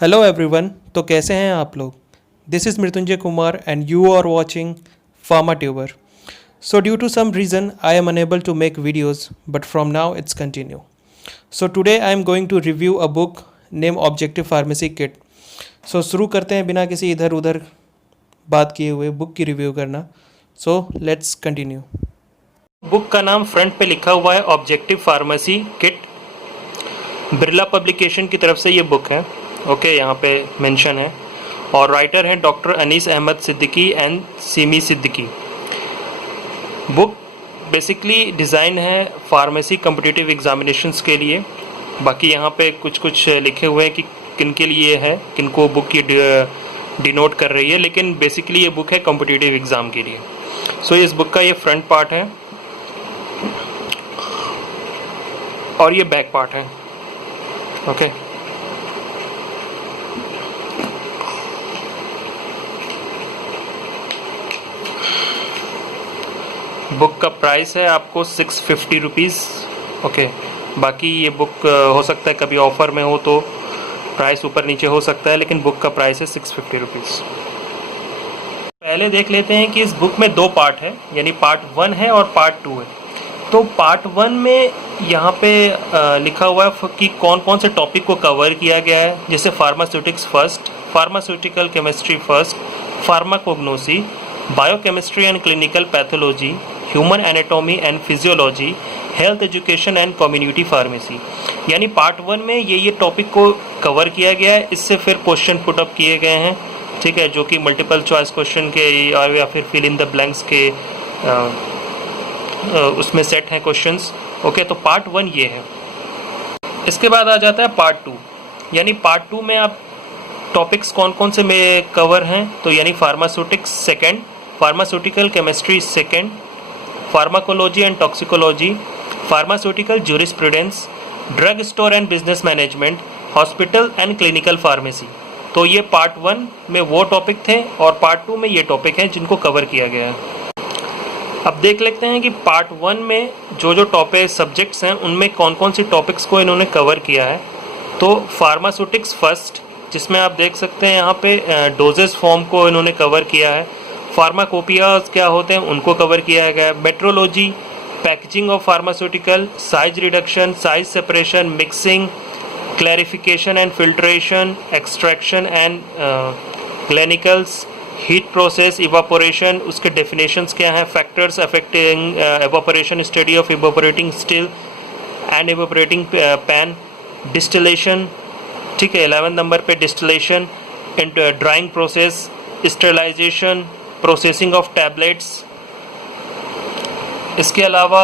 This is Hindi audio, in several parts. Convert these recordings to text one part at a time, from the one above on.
Hello everyone. तो कैसे हैं आप लोग। This is Mrityunjay Kumar and you are watching pharma tuber. So due to some reason I am unable to make videos but from now it's continue. So today I am going to review a book name objective pharmacy kit. सो शुरू करते हैं बिना किसी इधर उधर बात किए हुए बुक की रिव्यू करना। So let's continue. बुक का नाम फ्रंट पे लिखा हुआ है objective pharmacy kit. Birla publication की तरफ से ये बुक है। ओके, यहाँ पे मेंशन है और राइटर हैं doctor Anees Ahmad Siddiqui and Seemi Siddiqui. Book basically design है फार्मेसी कॉम्पिटिटिव एग्जामिनेशंस के लिए। बाकी यहाँ पे कुछ कुछ लिखे हुए हैं कि किन के लिए है, किन को बुक ये डिनोट कर रही है, लेकिन बेसिकली ये बुक है कॉम्पिटिटिव एग्ज़ाम के लिए। सो इस बुक का ये फ्रंट पार्ट है और ये बैक पार्ट है। ओके, बुक का प्राइस है आपको 650 रुपीज़। ओके, बाकी ये बुक हो सकता है कभी ऑफ़र में हो तो प्राइस ऊपर नीचे हो सकता है, लेकिन बुक का प्राइस है 650 रुपीज़। पहले देख लेते हैं कि इस बुक में दो पार्ट है, यानी पार्ट 1 है और पार्ट 2 है। तो पार्ट 1 में यहाँ पे लिखा हुआ है कि कौन कौन से टॉपिक को कवर किया गया है, जैसे pharmaceutics first, pharmaceutical chemistry first, pharmacognosy, biochemistry and clinical pathology, human anatomy and physiology, health education and community pharmacy. यानी पार्ट 1 में ये टॉपिक को कवर किया गया है। इससे फिर क्वेश्चन पुट अप किए गए हैं, ठीक है, जो कि मल्टीपल चॉइस क्वेश्चन के या फिर फिल इन द ब्लैंक्स के उसमें सेट हैं क्वेश्चंस। ओके, तो पार्ट 1 ये है। इसके बाद आ जाता है पार्ट 2। यानी पार्ट 2 में आप टॉपिक्स कौन कौन से में कवर हैं, तो यानी pharmaceutics second, pharmaceutical chemistry second, pharmacology and toxicology, pharmaceutical jurisprudence, drug store and business management, hospital and clinical pharmacy. तो ये पार्ट 1 में वो टॉपिक थे और पार्ट 2 में ये टॉपिक हैं जिनको कवर किया गया है। अब देख लेते हैं कि पार्ट 1 में जो टॉपिक सब्जेक्ट्स हैं उनमें कौन कौन सी टॉपिक्स को इन्होंने कवर किया है। तो फार्मास्यूटिक्स फर्स्ट, जिसमें आप देख सकते हैं यहाँ पे डोजेस फॉर्म को इन्होंने कवर किया है। फार्माकोपियाज क्या होते हैं उनको कवर किया गया है। Metrology, packaging of pharmaceutical, size reduction, size separation, mixing, clarification and filtration, extraction and clinicals, heat process, evaporation, उसके डेफिनेशंस क्या हैं, factors affecting evaporation, study of evaporating still and evaporating pan, distillation, ठीक है, 11 नंबर पे distillation, drying process, sterilization, processing of tablets. इसके अलावा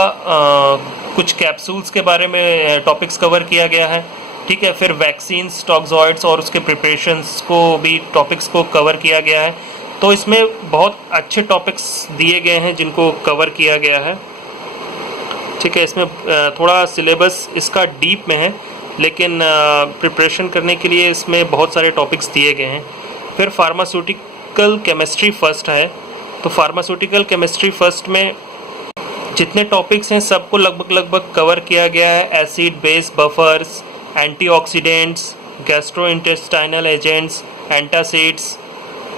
कुछ कैप्सूल्स के बारे में टॉपिक्स कवर किया गया है, ठीक है। फिर वैक्सीन्स, टॉक्सॉइड्स और उसके प्रिपरेशंस को भी टॉपिक्स को कवर किया गया है। तो इसमें बहुत अच्छे टॉपिक्स दिए गए हैं जिनको कवर किया गया है, ठीक है। इसमें थोड़ा सिलेबस इसका डीप में है, लेकिन प्रिपरेशन करने के लिए इसमें बहुत सारे टॉपिक्स दिए गए हैं। फिर फार्मास्यूटिकल केमिस्ट्री फर्स्ट है। तो फार्मास्यूटिकल केमिस्ट्री फर्स्ट में जितने टॉपिक्स हैं सबको लगभग कवर किया गया है। Acid base buffers, antioxidants, gastrointestinal agents, antacids,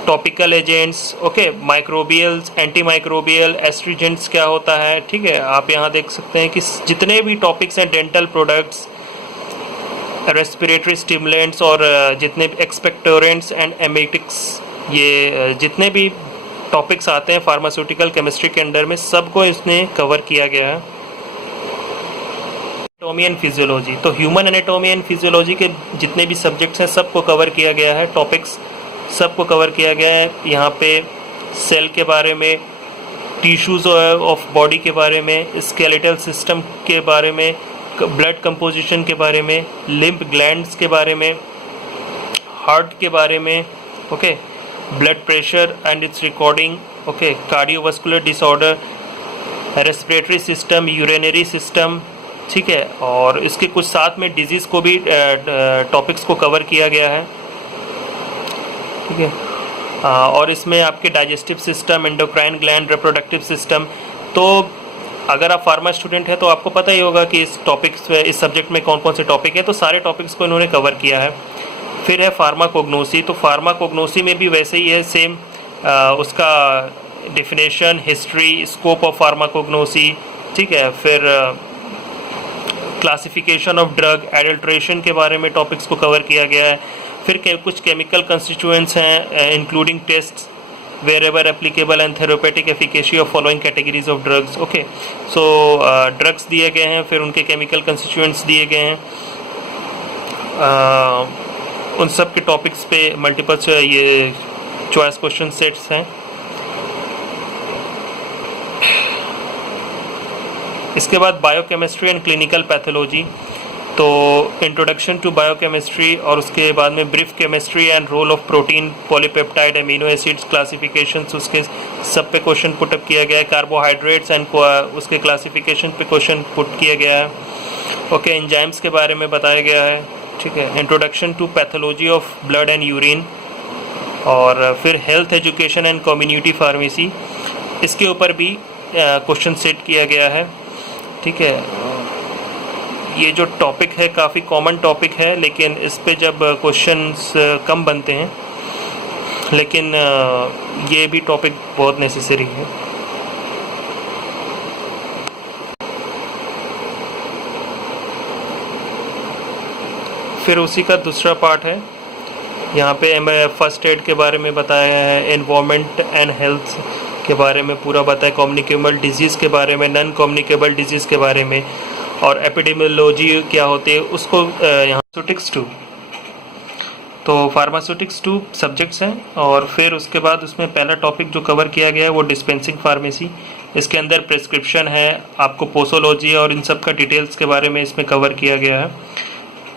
topical agents, okay, microbials, anti microbial, astringents क्या होता है, ठीक है। आप यहाँ देख सकते हैं कि जितने भी टॉपिक्स हैं, डेंटल प्रोडक्ट्स, रेस्पिरेटरी स्टिमुलेंट्स और जितने भी एक्सपेक्टोरेंट्स एंड एमेटिक्स, ये जितने भी टॉपिक्स आते हैं फार्मास्यूटिकल केमिस्ट्री के अंडर में, सबको इसने कवर किया गया है। एनाटॉमी एंड फिजियोलॉजी, तो ह्यूमन एनाटॉमी एंड फिजियोलॉजी के जितने भी सब्जेक्ट्स हैं सबको कवर किया गया है, टॉपिक्स सबको कवर किया गया है। यहाँ पे सेल के बारे में, टिश्यूज़ ऑफ बॉडी के बारे में, स्केलेटल सिस्टम के बारे में, ब्लड कंपोजिशन के बारे में, लिम्फ ग्लैंड्स के बारे में, हार्ट के बारे में, okay, blood pressure and it's recording, okay, cardiovascular disorder, respiratory system, urinary system, ठीक है। और इसके कुछ साथ में डिजीज़ को भी टॉपिक्स को कवर किया गया है, ठीक है। और इसमें आपके digestive system, endocrine gland, reproductive system. तो अगर आप फार्मा स्टूडेंट हैं तो आपको पता ही होगा कि इस सब्जेक्ट में कौन कौन से टॉपिक है, तो सारे टॉपिक्स को इन्होंने कवर किया है। फिर है फार्माकोग्नोसी। तो फार्माकोग्नोसी में भी वैसे ही है, सेम उसका definition, history, scope of pharmacognosy, ठीक है। फिर क्लासिफिकेशन ऑफ ड्रग, एडल्ट्रेशन के बारे में टॉपिक्स को कवर किया गया है। फिर कुछ केमिकल कंस्टिट्यूएंट्स हैं, including test wherever applicable and therapeutic efficacy of following categories of drugs। Okay, so drugs दिए गए हैं, फिर उनके केमिकल कंस्टिट्यूएंट्स दिए गए हैं, उन सब के टॉपिक्स पे मल्टीपल ये चॉइस क्वेश्चन सेट्स हैं। इसके बाद बायोकेमिस्ट्री एंड क्लिनिकल पैथोलॉजी, तो इंट्रोडक्शन टू बायोकेमिस्ट्री, और उसके बाद में brief chemistry and role of protein, polypeptide, amino acids, classifications, उसके सब पे क्वेश्चन पुटअप किया गया है। कार्बोहाइड्रेट्स एंड उसके क्लासिफिकेशन पे क्वेश्चन पुट किया गया है। ओके, एंजाइम्स के बारे में बताया गया है, ठीक है। Introduction to pathology of blood and urine, और फिर health education and community pharmacy, इसके ऊपर भी क्वेश्चन सेट किया गया है, ठीक है। ये जो टॉपिक है काफ़ी कॉमन टॉपिक है, लेकिन इस पे जब क्वेश्चंस कम बनते हैं, लेकिन ये भी टॉपिक बहुत नेसेसरी है। फिर उसी का दूसरा पार्ट है, यहाँ पे हमें फर्स्ट एड के बारे में बताया है, एनवायरनमेंट एंड हेल्थ के बारे में पूरा बताया, कम्युनिकेबल डिजीज़ के बारे में, नॉन कम्युनिकेबल डिजीज़ के बारे में, और एपिडेमियोलॉजी क्या होती है उसको यहाँ फार्मास्यूटिक्स 2। तो फार्मास्यूटिक्स 2 सब्जेक्ट्स हैं, और फिर उसके बाद उसमें पहला टॉपिक जो कवर किया गया है वो डिस्पेंसिंग फार्मेसी। इसके अंदर प्रिस्क्रिप्शन है, आपको पोसोलॉजी और इन सब का डिटेल्स के बारे में इसमें कवर किया गया है।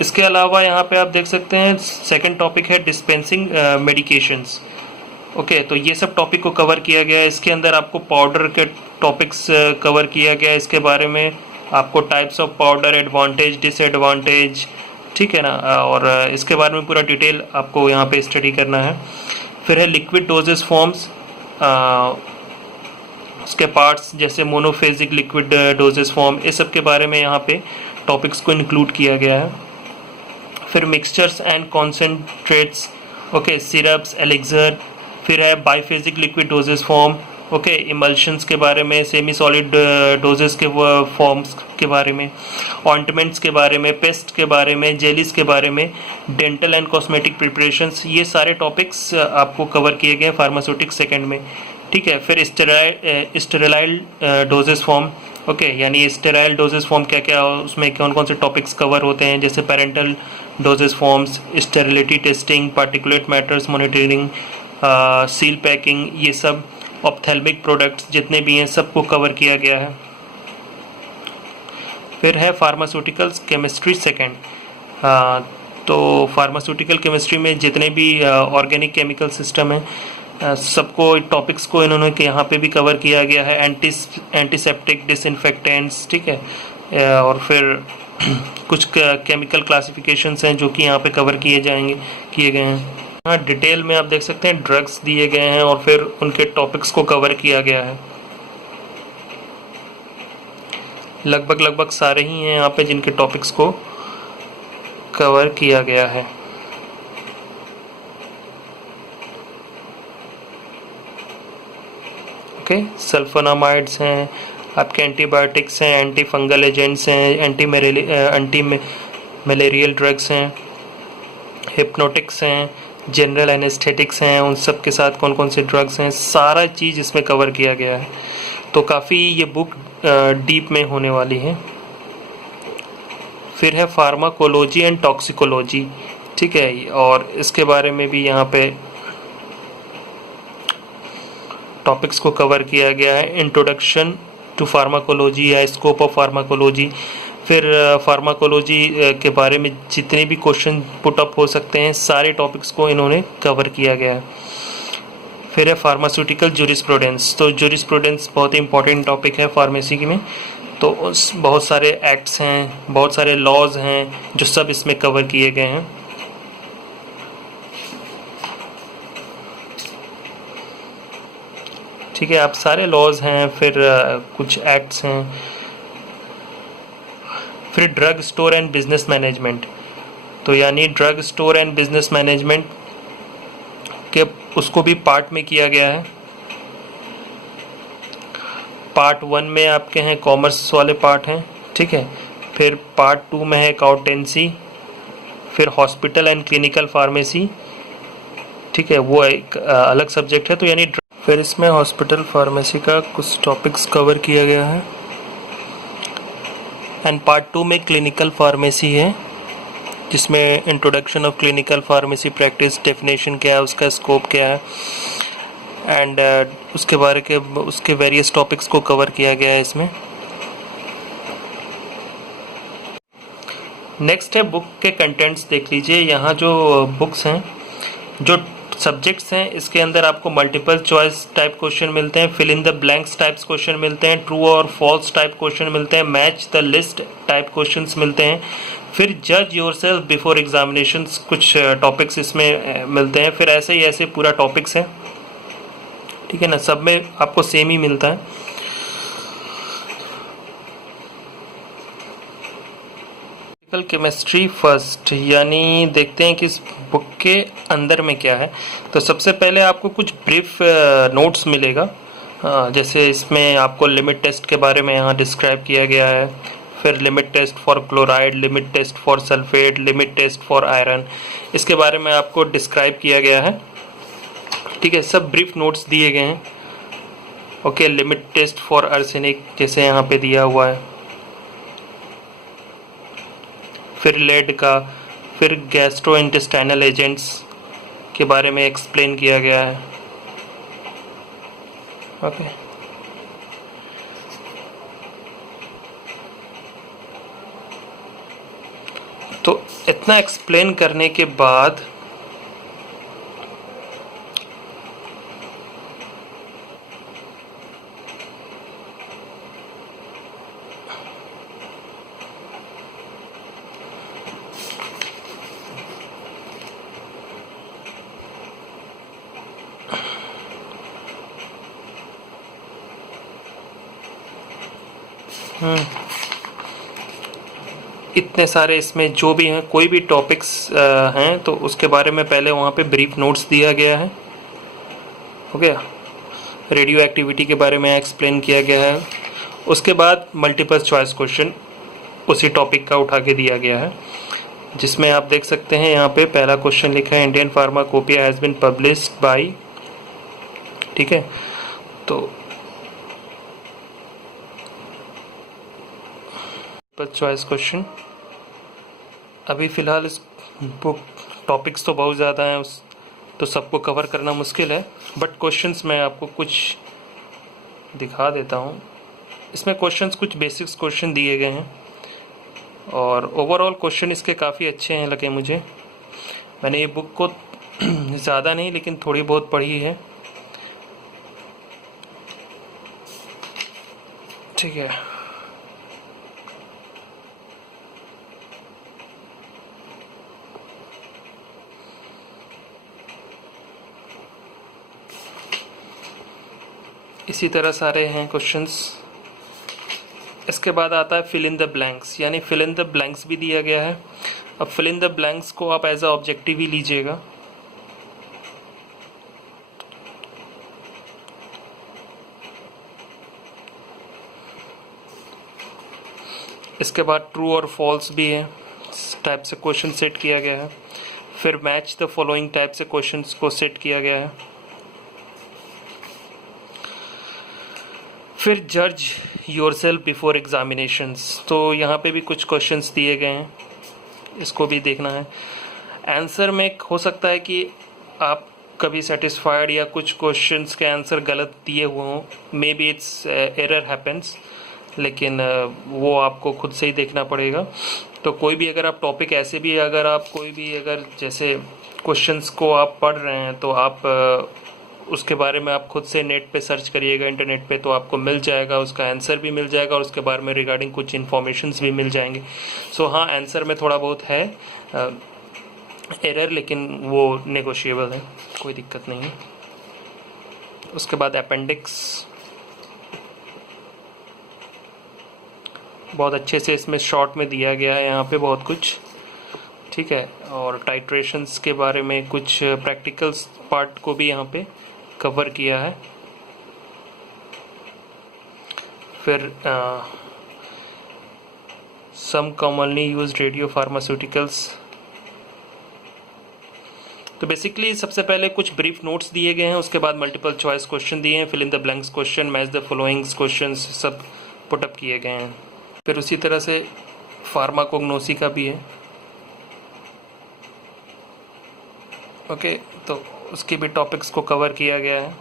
इसके अलावा यहाँ पे आप देख सकते हैं सेकंड टॉपिक है डिस्पेंसिंग मेडिकेशंस। ओके, तो ये सब टॉपिक को कवर किया गया है। इसके अंदर आपको पाउडर के टॉपिक्स कवर किया गया है, इसके बारे में आपको types of powder, advantage, disadvantage, ठीक है ना, और इसके बारे में पूरा डिटेल आपको यहाँ पे स्टडी करना है। फिर है लिक्विड डोजेस फॉर्म्स, उसके पार्ट्स जैसे मोनोफेजिक लिक्विड डोजेस फॉर्म, इस सब के बारे में यहाँ पे टॉपिक्स को इंक्लूड किया गया है। फिर mixtures and concentrates, okay, syrups, elixir. फिर है biphasic liquid doses form, okay, emulsions के बारे में, सेमी सॉलिड डोजेस के फॉर्म्स के बारे में, ऑइंटमेंट्स के बारे में, पेस्ट के बारे में, जेलीज के बारे में, डेंटल एंड कॉस्मेटिक प्रिपरेशंस, ये सारे टॉपिक्स आपको कवर किए गए फार्मास्यूटिक्स सेकंड में, ठीक है। फिर स्टेराइल डोजेस फॉर्म, ओके, यानी स्टेराइल डोजेस फॉर्म क्या क्या, उसमें कौन कौन से टॉपिक्स कवर होते हैं, जैसे parental doses forms, sterility testing, particulate matters monitoring, seal packing, ये सब ऑप्थेल्मिक प्रोडक्ट्स जितने भी हैं सबको कवर किया गया है। फिर है फार्मास्यूटिकल्स केमिस्ट्री सेकेंड। तो फार्मास्यूटिकल केमिस्ट्री में जितने भी ऑर्गेनिक केमिकल सिस्टम हैं सबको टॉपिक्स को इन्होंने यहाँ पे भी कवर किया गया है। एंटीसेप्टिक, डिसइंफेक्टेंट्स, ठीक है, और फिर कुछ केमिकल क्लासिफिकेशंस हैं जो कि यहाँ पे कवर किए गए हैं। हाँ, डिटेल में आप देख सकते हैं ड्रग्स दिए गए हैं और फिर उनके टॉपिक्स को कवर किया गया है। लगभग सारे ही हैं यहाँ पे जिनके टॉपिक्स को कवर किया गया है। ओके, सल्फोनामाइड्स हैं, आपके एंटीबायोटिक्स हैं, एंटी फंगल एजेंट्स हैं, एंटी मलेरियल ड्रग्स हैं, हिप्नोटिक्स हैं, जनरल एनेस्थेटिक्स हैं, उन सब के साथ कौन कौन से ड्रग्स हैं, सारा चीज़ इसमें कवर किया गया है। तो काफ़ी ये बुक डीप में होने वाली है। फिर है फार्माकोलॉजी एंड टॉक्सिकोलॉजी, ठीक है, और इसके बारे में भी यहाँ पे टॉपिक्स को कवर किया गया है। इंट्रोडक्शन टू फार्माकोलॉजी या स्कोप ऑफ फार्माकोलॉजी, फिर फार्माकोलॉजी के बारे में जितने भी क्वेश्चन पुट अप हो सकते हैं सारे टॉपिक्स को इन्होंने कवर किया गया है। फिर है फार्मास्यूटिकल जूरिस्प्रूडेंस। तो जूरिस्प्रूडेंस बहुत ही इंपॉर्टेंट टॉपिक है फार्मेसी में। तो बहुत सारे एक्ट्स हैं, बहुत सारे लॉज हैं जो सब इसमें कवर किए गए हैं। ठीक है, आप सारे लॉज हैं, फिर कुछ एक्ट्स हैं। फिर drug store and business management. तो यानी drug store and business management के उसको भी पार्ट में किया गया है। पार्ट 1 में आपके हैं कॉमर्स वाले पार्ट हैं, ठीक है। फिर पार्ट 2 में है अकाउंटेंसी, फिर हॉस्पिटल एंड क्लिनिकल फार्मेसी, ठीक है, वो एक अलग सब्जेक्ट है। तो यानी फिर इसमें हॉस्पिटल फार्मेसी का कुछ टॉपिक्स कवर किया गया है। एंड पार्ट 2 में क्लिनिकल फार्मेसी है, जिसमें introduction of clinical pharmacy practice, definition क्या है, उसका स्कोप क्या है, एंड उसके वेरियस टॉपिक्स को कवर किया गया है इसमें। नेक्स्ट है बुक के कंटेंट्स देख लीजिए। यहाँ जो बुक्स हैं, जो सब्जेक्ट्स हैं, इसके अंदर आपको मल्टीपल चॉइस टाइप क्वेश्चन मिलते हैं, fill in the blanks types question मिलते हैं, ट्रू और फॉल्स टाइप क्वेश्चन मिलते हैं, match the list type questions मिलते हैं, फिर जज योरसेल्फ बिफोर एग्जामिनेशंस कुछ टॉपिक्स इसमें मिलते हैं। फिर ऐसे पूरा टॉपिक्स है, ठीक है ना, सब में आपको सेम ही मिलता है। केमिस्ट्री फर्स्ट, यानी देखते हैं कि इस बुक के अंदर में क्या है। तो सबसे पहले आपको कुछ ब्रीफ नोट्स मिलेगा, जैसे इसमें आपको लिमिट टेस्ट के बारे में यहाँ डिस्क्राइब किया गया है, फिर limit test for chloride, limit test for sulphate, limit test for iron, इसके बारे में आपको डिस्क्राइब किया गया है, ठीक है, सब ब्रीफ नोट्स दिए गए हैं। Okay, limit test for arsenic जैसे यहाँ पे दिया हुआ है, फिर लेड का, फिर गैस्ट्रोइंटेस्टाइनल एजेंट्स के बारे में एक्सप्लेन किया गया है। ओके, तो इतना एक्सप्लेन करने के बाद इतने सारे इसमें जो भी हैं, कोई भी टॉपिक्स हैं तो उसके बारे में पहले वहाँ पे ब्रीफ नोट्स दिया गया है। ओके, रेडियो एक्टिविटी के बारे में एक्सप्लेन किया गया है। उसके बाद मल्टीपल चॉइस क्वेश्चन उसी टॉपिक का उठा के दिया गया है, जिसमें आप देख सकते हैं यहाँ पे पहला क्वेश्चन लिखा है, Indian pharmacopoeia has been published by, ठीक है। तो चॉइस क्वेश्चन, अभी फ़िलहाल इस बुक टॉपिक्स तो बहुत ज़्यादा हैं, तो सबको कवर करना मुश्किल है, बट क्वेश्चंस मैं आपको कुछ दिखा देता हूँ। इसमें क्वेश्चंस कुछ बेसिक्स क्वेश्चन दिए गए हैं, और ओवरऑल क्वेश्चन इसके काफ़ी अच्छे हैं लगे मुझे। मैंने ये बुक को ज़्यादा नहीं लेकिन थोड़ी बहुत पढ़ी है, ठीक है। इसी तरह सारे हैं क्वेश्चंस। इसके बाद आता है फिल इन द ब्लैंक्स, यानी फिल इन द ब्लैंक्स भी दिया गया है। अब फिल इन द ब्लैंक्स को आप एज अ ऑब्जेक्टिव ही लीजिएगा। इसके बाद ट्रू और फॉल्स भी है, इस टाइप से क्वेश्चन सेट किया गया है। फिर मैच द फॉलोइंग टाइप से क्वेश्चंस को सेट किया गया है। फिर जज योरसेल्फ बिफोर एग्जामिनेशंस, तो यहाँ पे भी कुछ क्वेश्चंस दिए गए हैं, इसको भी देखना है। आंसर में हो सकता है कि आप कभी सेटिस्फाइड या कुछ क्वेश्चंस के आंसर गलत दिए हुए हों, may be it's error happens, लेकिन वो आपको खुद से ही देखना पड़ेगा। तो कोई भी अगर आप टॉपिक ऐसे भी अगर जैसे क्वेश्चंस को आप पढ़ रहे हैं तो आप उसके बारे में आप खुद से नेट पे सर्च करिएगा, इंटरनेट पे, तो आपको मिल जाएगा, उसका आंसर भी मिल जाएगा और उसके बारे में रिगार्डिंग कुछ इन्फॉर्मेशंस भी मिल जाएंगे। सो हाँ, आंसर में थोड़ा बहुत है एरर, लेकिन वो नेगोशिएबल है, कोई दिक्कत नहीं है। उसके बाद अपेंडिक्स, बहुत अच्छे से इसमें शॉर्ट में दिया गया है यहाँ पे बहुत कुछ, ठीक है, और टाइट्रेशंस के बारे में कुछ प्रैक्टिकल्स पार्ट को भी यहाँ पे कवर किया है। फिर सम कॉमनली यूज्ड रेडियो फार्मास्यूटिकल्स। तो बेसिकली सबसे पहले कुछ ब्रीफ नोट्स दिए गए हैं, उसके बाद मल्टीपल चॉइस क्वेश्चन दिए हैं, fill in the blanks question, match the followings questions सब पुटअप किए गए हैं। फिर उसी तरह से फार्माकोग्नोसी का भी है। ओके, तो उसके भी टॉपिक्स को कवर किया गया है।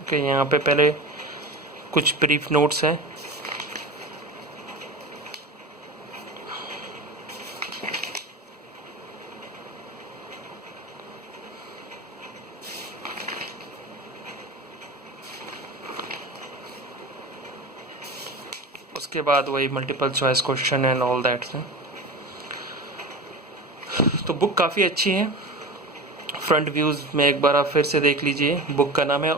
ओके, यहाँ पे पहले कुछ ब्रीफ नोट्स हैं। उसके बाद वही multiple choice question and all that है। तो बुक काफ़ी अच्छी है। फ्रंट व्यूज़ में एक बार आप फिर से देख लीजिए। बुक का नाम है